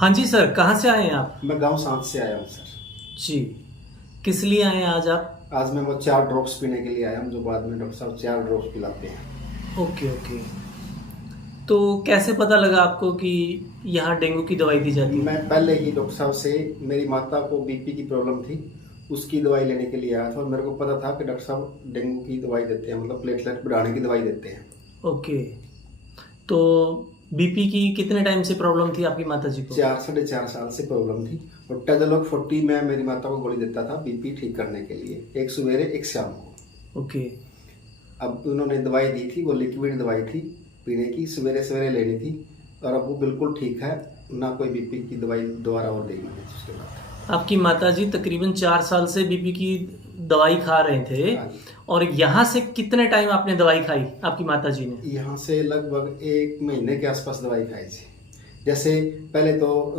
हाँ जी सर, कहाँ से आए हैं आप? मैं गांव सांत से आया हूँ सर। जी, किस लिए आए हैं आज आप? आज मैं वो 4 ड्रॉप्स पीने के लिए आया हूँ, जो बाद में डॉक्टर साहब 4 ड्रॉप्स पिलाते हैं। Okay okay. तो कैसे पता लगा आपको कि यहाँ डेंगू की दवाई दी जाती है? मैं पहले ही डॉक्टर साहब से, मेरी माता को बीपी की प्रॉब्लम थी, उसकी दवाई लेने के लिए आया था और मेरे को पता था कि डॉक्टर साहब डेंगू की दवाई देते हैं, मतलब प्लेटलेट बढ़ाने की दवाई देते हैं। ओके। तो बीपी की कितने टाइम से प्रॉब्लम थी आपकी माता जी को? 4 साढ़े 4 साल से प्रॉब्लम थी और टेजोलॉक 40 में मेरी माता को गोली देता था बीपी ठीक करने के लिए, एक सवेरे एक शाम को। ओके। अब उन्होंने दवाई दी थी, वो लिक्विड दवाई थी पीने की, सवेरे सवेरे लेनी थी और अब वो बिल्कुल ठीक है, ना कोई बीपी की दवाई दोबारा और देनी है उसके बाद। आपकी माता जी तकरीबन 4 साल से बीपी की दवाई खा रहे थे। हाँ जी। और यहाँ से कितने टाइम आपने दवाई खाई आपकी माता जी ने? यहाँ से लगभग 1 महीने के आसपास दवाई खाई थी। जैसे पहले तो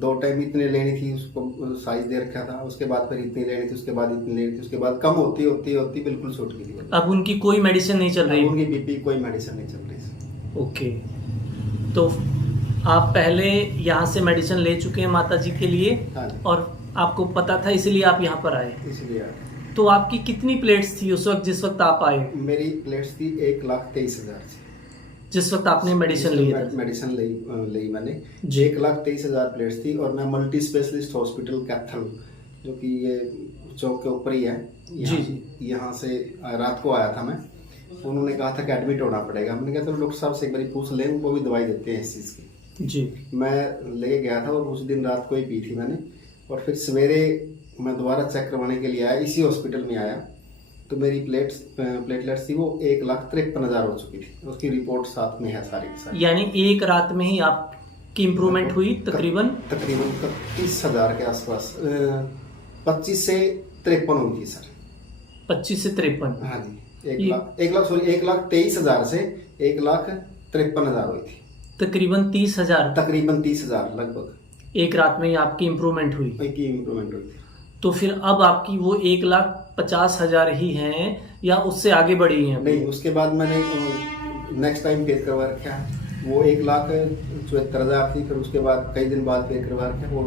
2 टाइम इतने लेनी थी, उसको साइज दे रखा था, उसके बाद फिर इतनी लेनी थी, उसके बाद इतनी लेनी थी, उसके बाद कम होती होती होती बिल्कुल छूट गई थी। अब उनकी कोई मेडिसिन नहीं चल रही? उनकी बीपी कोई मेडिसिन नहीं चल रही। ओके। तो आप पहले यहाँ से मेडिसिन ले चुके हैं माता जी के लिए? हाँ जी। और आपको पता था इसलिए आप यहाँ पर आए? इसलिए तो आपकी कितनी प्लेट्स थी उस वक्त जिस वक्त आप आए? मेरी प्लेट्स थी 1,23,000 से। जिस वक्त आपने मेडिसिन ली था? मेडिसिन ली मैंने जी। 1,23,000 प्लेट्स थी और मैं मल्टी स्पेशलिस्ट हॉस्पिटल कैथल, जो कि ये चौक के ऊपर ही है, जी जी। यहाँ से रात को आया था मैं। उन्होंने कहा था कि एडमिट होना पड़ेगा, मैंने कहा चलो डॉक्टर साहब से एक बार पूछ लें, वो भी दवाई देते हैं इस चीज़ की। जी। मैं लेके गया था और उस दिन रात को ही पी थी मैंने, और फिर सवेरे मैं दोबारा चेक करवाने के लिए आया, इसी हॉस्पिटल में आया, तो मेरी प्लेटलेट्स थी वो 1,53,000 हो चुकी थी। उसकी रिपोर्ट साथ में है सारी की सारी। यानी एक रात में ही आपकी इम्प्रूवमेंट हुई तकरीबन 30,000 के आसपास, 25 से 53 हुई थी सर। 25 से 53? हाँ जी। 1,23,000 से 1,53,000 हुई थी। तकरीबन 30,000? तकरीबन 30,000 लगभग एक रात में ही आपकी इम्प्रूवमेंट हुई? की इम्प्रूवमेंट हुई थी। तो फिर अब आपकी वो 1,50,000 ही हैं या उससे आगे बढ़ी हैं? नहीं, उसके बाद मैंने नेक्स्ट टाइम फिर करवा रखा है, वो 1,74,000 थी, फिर उसके बाद कई दिन बाद फिर करवा रखा है, वो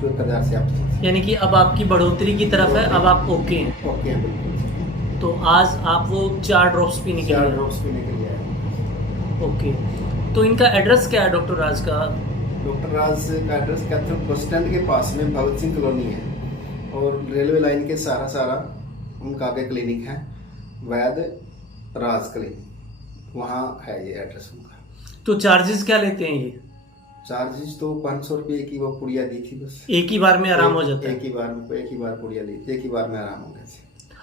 74,000 से आप। यानी कि अब आपकी बढ़ोतरी की तरफ है, अब आप ओके हैं? ओके हैं बिल्कुल। तो आज आप वो 4 ड्रॉप्स पीने के 4 लिए? ड्रॉप्स पीने के लिए आए। ओके। तो इनका एड्रेस क्या है डॉक्टर राज का? डॉक्टर राज का एड्रेस कैथल बस स्टैंड के पास में भगत सिंह कॉलोनी है, और रेलवे लाइन के सारा उनका आगे क्लिनिक है, वैद्य राज क्लिनिक, वहाँ है ये एड्रेस उनका। तो चार्जेस क्या लेते हैं ये? चार्जेस तो 500 रुपये की वो पुड़िया दी थी बस। एक ही बार में आराम हो जाता है? एक ही बार पुड़िया ली, एक ही बार में आराम हो गया थी।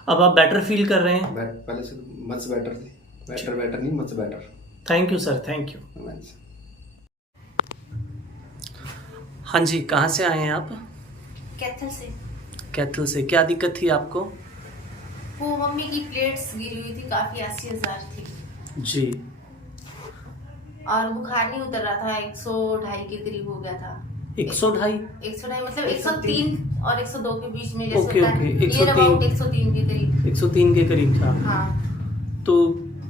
अब आप बेटर फील कर रहे हैं? पहले से मच बेटर थे, बेटर नहीं, much better. Thank you sir, thank you. हाँ जी, कहाँ से आए हैं आप? कैथल से। कैथल से। क्या दिक्कत थी आपको? वो मम्मी की प्लेट्स गिरी हुई थी, काफी 80,000 थी जी। और बुखार नहीं उतर रहा था, 102 के करीब हो गया था। 102? 102 मतलब 103 और 102 के बीच में, जैसे ओके, होता है, ओके, 103 103 के करीब। 103 के करीब था? हाँ। तो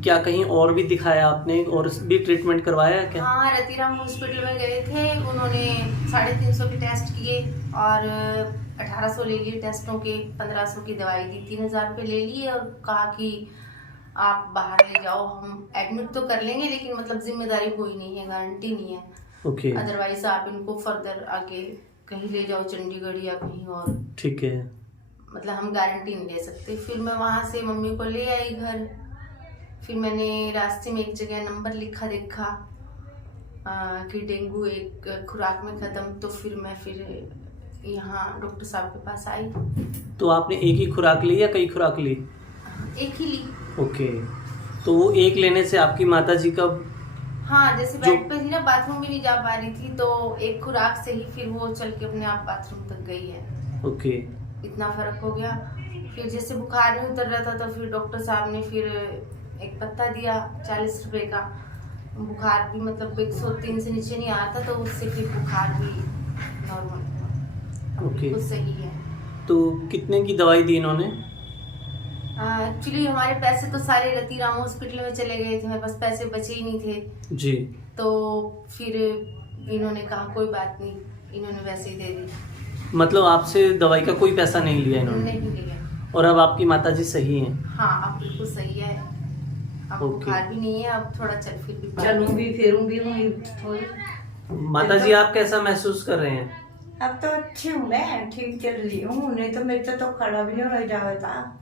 क्या कहीं और भी दिखाया आपने, और भी ट्रीटमेंट करवाया क्या? हाँ, रतिराम हॉस्पिटल में गए थे, उन्होंने 350 के टेस्ट किए और 1800 ले लिए टेस्टों के, 1500 की दवाई दी, 3,000 रुपये ले लिए और कहा कि आप बाहर ले जाओ, हम एडमिट तो कर लेंगे लेकिन मतलब जिम्मेदारी कोई नहीं है, गारंटी नहीं है। ओके। अदरवाइज आप इनको फर्दर आगे कहीं ले जाओ, चंडीगढ़ या कहीं और, ठीक है। मतलब हम गारंटी नहीं ले सकते। फिर मैं वहाँ से मम्मी को ले आई घर। फिर मैंने रास्ते में एक जगह नंबर लिखा देखा कि डेंगू एक खुराक में ख़त्म, तो फिर मैं यहाँ डॉक्टर साहब के पास आई। तो आपने एक ही खुराक ली या कई खुराक ली? एक ही ली। ओके। तो वो एक लेने से आपकी माता जी का? हाँ, जैसे बेड पे थी ना, बाथरूम भी नहीं जा पा रही थी, तो एक खुराक से ही फिर वो चल के अपने आप बाथरूम तक गई है। ओके। इतना फर्क हो गया। फिर जैसे बुखार नहीं उतर रहा था तो फिर डॉक्टर साहब ने फिर एक पत्ता दिया 40 रुपए का। बुखार भी मतलब 103 से नीचे नहीं आता, तो उससे फिर बुखार भी नॉर्मल, ओके, वो सही है। तो कितने की दवाई दी इन्होंने? एक्चुअली हमारे पैसे तो सारे रतिराम हॉस्पिटल में चले गए थे, मेरे पास पैसे बचे ही नहीं थे। जी। तो फिर इन्होंने कहा कोई बात नहीं, इन्होंने वैसे ही दे दी। मतलब आपसे दवाई का कोई पैसा नहीं लिया इन्होंने? नहीं लिया। और अब आपकी माताजी सही हैं? हाँ अब बिल्कुल सही है, अब ओके। बुखार भी नहीं है, अब थोड़ा चल फिर भी चलूंगी फिरूंगी वहीं थोड़ी। माताजी आप कैसा महसूस कर रहे हैं? अब तो अच्छी हूँ, मैं ठीक चल रही हूँ, नहीं तो मेरे से तो खड़ा भी नहीं हो जाता था।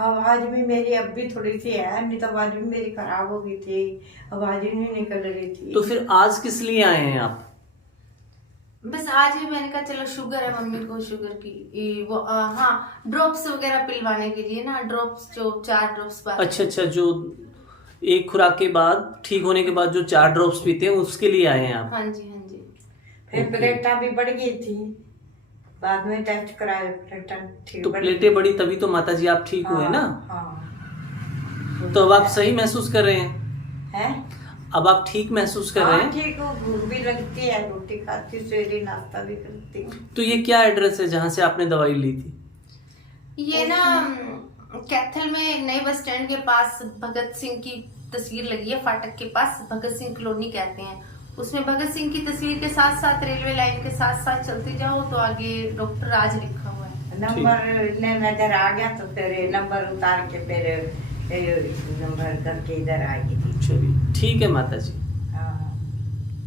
आवाज भी मेरी अब भी थोड़ी सी है, नहीं तो आवाज भी मेरी खराब हो गई थी, आवाज ही नहीं निकल रही थी। तो फिर आज किस लिए आए हैं आप? बस आज ही मैंने कहा चलो शुगर है मम्मी को, शुगर की वो हाँ ड्रॉप्स वगैरह पिलवाने के लिए ना, ड्रॉप्स जो 4 ड्रॉप्स अच्छा अच्छा, जो एक खुराक के बाद ठीक होने के बाद जो 4 ड्रॉप्स पीते हैं उसके लिए आए हैं आप? हाँ जी हाँ जी। फिर प्लेटा भी बढ़ गई थी, बाद में टेस्ट कराए प्लेटा ठीक तो बढ़ प्लेटें गई। बढ़ी तभी तो माताजी आप ठीक हुए ना? हाँ। तो अब आप सही महसूस कर रहे हैं? हैं? अब आप ठीक महसूस कर रहे हाँ हैं? ठीक हूँ, भूख भी लगती है, रोटी खाती हूँ, सवेरे नाश्ता भी करती हूँ। तो ये क्या एड्रेस है जहाँ से आपने दवाई ली थी? ये ना कैथल में नए बस स्टैंड के पास भगत सिंह की तस्वीर लगी है, फाटक के पास भगत सिंह कॉलोनी कहते हैं, उसमें भगत सिंह की तस्वीर के साथ साथ रेलवे लाइन के साथ साथ चलते जाओ तो आगे डॉक्टर राज लिखा हुआ है। नंबर ने नजर आ गया तो फिर नंबर उतार के फिर नंबर करके इधर आ गई थी। चलिए ठीक है माताजी।